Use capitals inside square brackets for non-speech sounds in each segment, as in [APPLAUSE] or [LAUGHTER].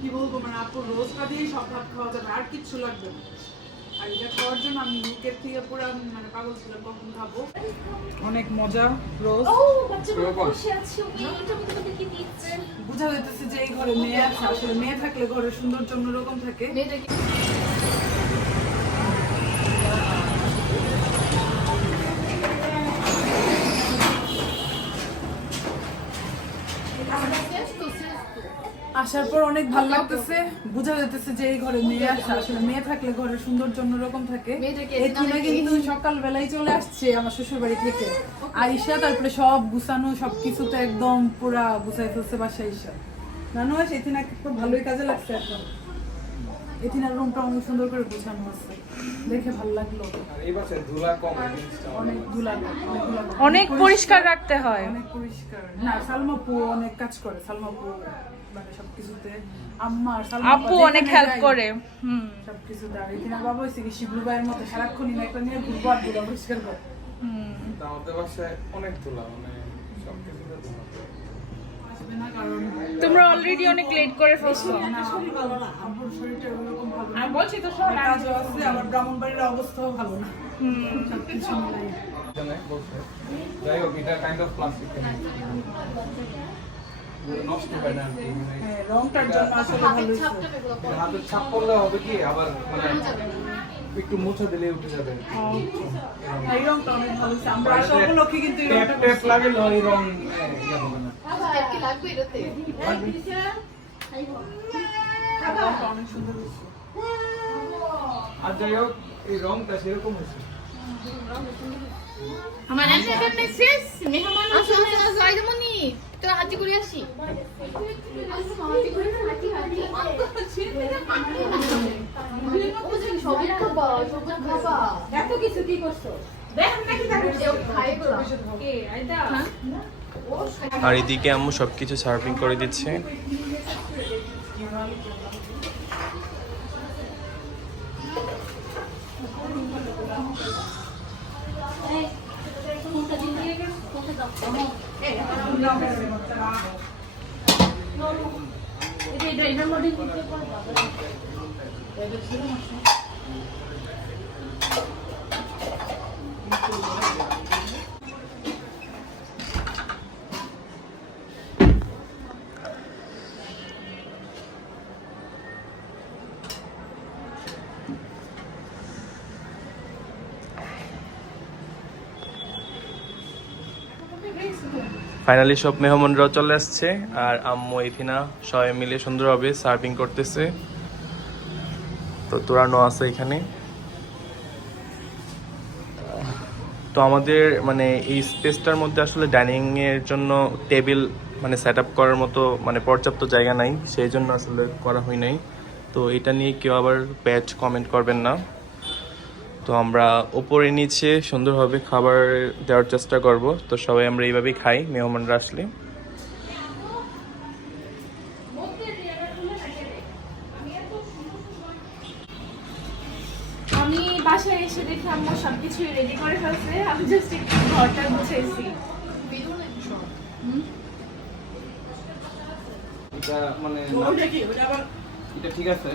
কি বলব মানে আপুর রোজটা দিয়েই সব ভাত খাওয়া যাবে আর কিচ্ছু লাগবে না। আর এটা খাওয়ার জন্য আমি ইউকের থেকে পুরো মানে পাগল ছিলাম কখন খাব? অনেক মজা রোজ। বোঝা যাইতেছে যে এই ঘরে মেয়ে আছে আসলে মেয়ে থাকলে ঘরের সৌন্দর্য অন্যরকম থাকে। আসার পর অনেক ভালো লাগতেছে। বোঝা যাইতেছে যে এই ঘরে মেয়ে আছে আসলে মেয়ে থাকলে ঘরের সৌন্দর্য অন্যরকম থাকে। এই কিনা কিন্তু সকাল বেলায় চলে আসছে আমার শ্বশুর বাড়ি থেকে আইসা তারপরে সব গুছানো সবকিছু তো একদম পুরা গুছাই ফেলছে বাসায় আইসা নানু আছে এতিনা খুব ভালোই কাজে লাগছে এখন। এতিনার রুমটা অনেক সুন্দর করে গোছানো আছে। দেখে ভালো লাগল। অনেক পরিষ্কার রাখতে হয়। অনেক পরিষ্কার। না সালমা সালমাপু অনেক কাজ করে সালমা সালমাপু মানে সবকিছুতে আম্মা আর আপু অনেক হেল্প করে হুম। সবকিছুতে আর এখানে বাবা হয়েছে কি শিবলু ভাইয়ের মতো সারাক্ষণই না একটা নিয়ে ঘুরবো আর ধুলা পরিষ্কার করে হুম। আমাদের বাসায় অনেক মানে তোমরা অলরেডি অনেক লেট করে ফেলছো। না, আব্বুর শরীরটা ওরকম ভালো না। অনেক কাজও আছে আমার ব্রাহ্মণবাড়ির অবস্থাও ভালো না। বলছে যাই হোক এটা কাইন্ড অফ প্লাস্টিক নষ্ট হয় না মানে হ্যাঁ রংটার জন্য আসলে ভালো হাতের ছাপ পড়লে হবে কি? আবার মানে একটু মুছে দিলে উঠে যাবে এই রংটা অনেক ভালো আমরা আসা উপলক্ষে কিন্তু এই টেপ রংটা টেপ এই রং এ, হবে না। কি লাগবে এটাতে? অনেক সুন্দর আর যাই হোক এই রংটা সেরকম হয়েছে। আমার শেষ। মেহমান আসো আসো যাইদমনি তো হাতি করে আসি? এত কিছু কি করছ? দেখো আর এদিকে আম্মু সবকিছু সার্ভিং করে দিচ্ছে। এটা এটা এটার মধ্যে ফাইনালি সব মেহমানরাও চলে আসছে, আর আম্মু এফিনা সবাই মিলে সুন্দরভাবে সার্ভিং করতেছে। তো তোরানো আছে এখানে। তো আমাদের মানে এই স্পেসটার মধ্যে আসলে ডাইনিংয়ের জন্য টেবিল মানে সেট আপ করার মতো মানে পর্যাপ্ত জায়গা নাই, সেই জন্য আসলে করা হয় নাই। তো এটা নিয়ে কেউ আবার ব্যাচ কমেন্ট করবেন না। তো আমরা ওপরে নিচে সুন্দরভাবে খাবার দেওয়ার চেষ্টা করব। তো সবাই আমরা এইভাবেই খাই মেহমানরা আসলে। আমি বাসায় এসে দেখি আম্মু সবকিছু রেডি করে ফেলছে। আমি জাস্ট একটু ঘরটা গুছাইছি। এটা মানে এটা ঠিক আছে।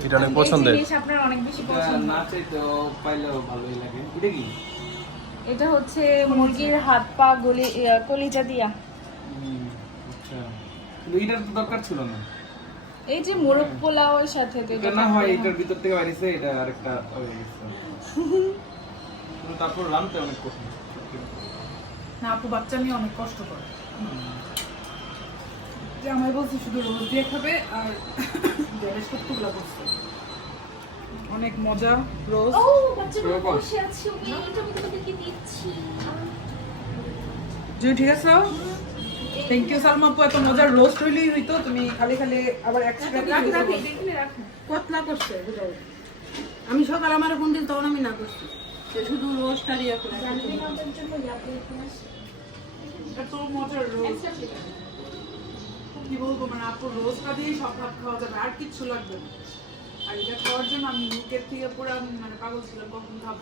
এটা অনেক পছন্দের। জিনিস আপনার অনেক বেশি এটা পছন্দ। না চাইতেও পাইলেও ভালোই লাগে। এটা কি? এটা হচ্ছে মুরগির হাত পা গলি কলিজা দিয়া। আচ্ছা। কিন্তু এটার তো দরকার ছিল না। এই যে মোরগ পোলাওর সাথে তো এটা না হয় এটার ভিতর থেকে বাইরেছে এটা আরেকটা হয়ে গেছে। [LAUGHS] তারপর রানতে অনেক কঠিন না আপু বাচ্চা নিয়ে অনেক কষ্ট করে। যে আমায় বলছি শুধু রোজ দিয়ে খাবে আর সত্যগুলো করছে। অনেক মজা রোজ। ও বাচ্চাগুলো বসে আছে মেয়েটা মধ্যে দেখে দিচ্ছি। জি ঠিক আছে? থ্যাংক ইউ সালমা আপু এত মজার রোস্ট হইলেই হইতো। তুমি খালি খালি আবার এক্সট্রা রাখি রাখি দেখলে রাখি। কতলা করছে আমি সকাল আমার ফোন দিন তখন আমি না করছি। শুধু রোজটা ইয়ে করে এত মজার কি বলব মানে আপু রোজটা দিয়ে সব ভাত খাওয়া যাবে, আর কিচ্ছু লাগবে না। আর এটা খাওয়ার জন্য আমি মুখের থেকে পুরো আমি মানে পাগল ছিলাম, কখন খাব?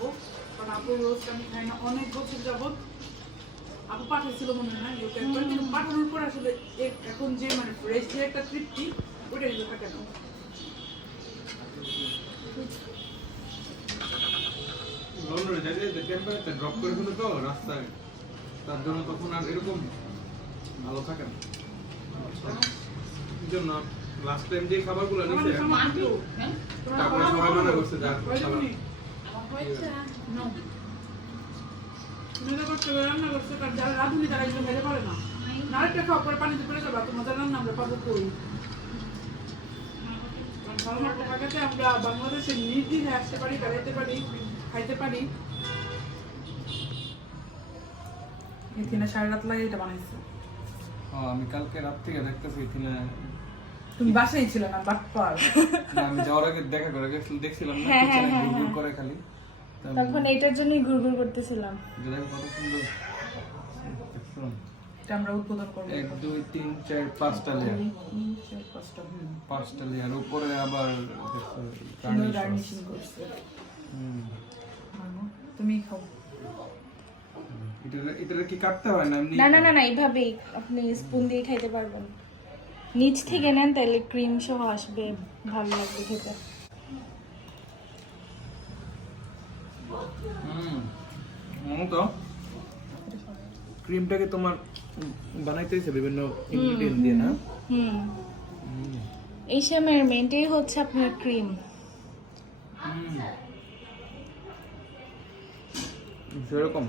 কারণ আপুর রোজটা আমি খাই না, অনেক বছর যাবত আপু পাঠিয়েছিল মনে হয় ইউকে কিন্তু পাঠানোর পর আসলে এখন যে মানে ফ্রেশ যে একটা তৃপ্তি ওটা কিন্তু থাকে না। ড্রপ করে ফেলে তো রাস্তায়। তার জন্য তখন আর এরকম ভালো থাকে না। জন্য লাস্ট টাইম যে খাবারগুলো নিছে আমাদের সামনে একটু, হ্যাঁ? তোমার তারপরে সবাই মানা করছে যে আর ওই খাবার- জন্যই। তুমি তো করছ, রান্না করছ, কারণ যারা রাঁধুনি তারা এগুলো খেতে পারে না। নারকেল খাওয়ার পরে পানিতে পড়ে যাবে, তোমাদের রান্না আমরা পাবো কই? কারণ সালমার পোকাটাকে আমরা বাংলাদেশে নির্দ্বিধায় আসতে পারি বেড়াইতে পারি খাইতে পারি এখানে রাত লাগে এটা বানাইছে হ্যাঁ, আমি কালকে রাত থেকে দেখতেছি এখানে তুমি বাসায় ছিল না বাটপার না, আমি যাওয়ার আগে দেখা করে গেছিল দেখছিলাম না হ্যাঁ, হ্যাঁ, হ্যাঁ, হ্যাঁ। করে খালি। তখন এটার জন্যই ঘুরঘুর করতেছিলাম। কত সুন্দর। এটা আমরা উদ্বোধন করব। এক দুই তিন চার পাঁচটা লেয়ার তিন, চার, পাঁচটা, হুম। পাঁচটা লেয়ার উপরে আবার গার্নিশিং করছে। হুম। তুমি খাও। এটারে কি কাটতে হয় না না না না না এইভাবেই আপনি স্পুন দিয়ে খাইতে পারবেন। নিচ থেকে নেন তাহলে ক্রিম সহ আসবে ভালো লাগবে খেতে। হুম হুম তো। ক্রিমটাকে তোমার বানাইতে হয়েছে বিভিন্ন ইনগ্রিডিয়েন্ট দিয়ে না? হুম এই সময়ের মেনটাই হচ্ছে আপনার ক্রিম সেরকম।